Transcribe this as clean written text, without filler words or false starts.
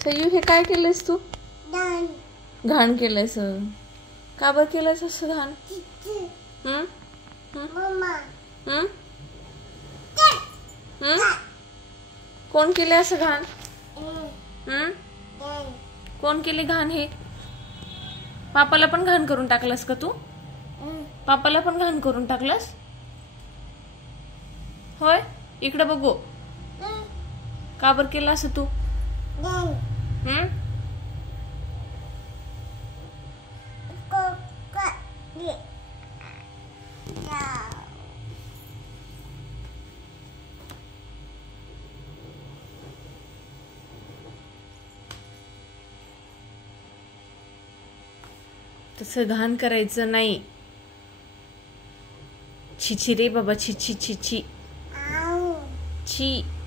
सयू हे काय केलंयस तू? घाण केलंयस. का बरं केलंयस असं घाण? कोण केले असं घाण? कोण केली घाण हे? पापाला पण घाण करून टाकलंस का तू? पापाला पण घाण करून टाकलंस? होय, इकडे बघू. का बरं केलं असं तू? तसं घाण करायचं नाही. छी छी रे बाबा, छी छी छी छी छी.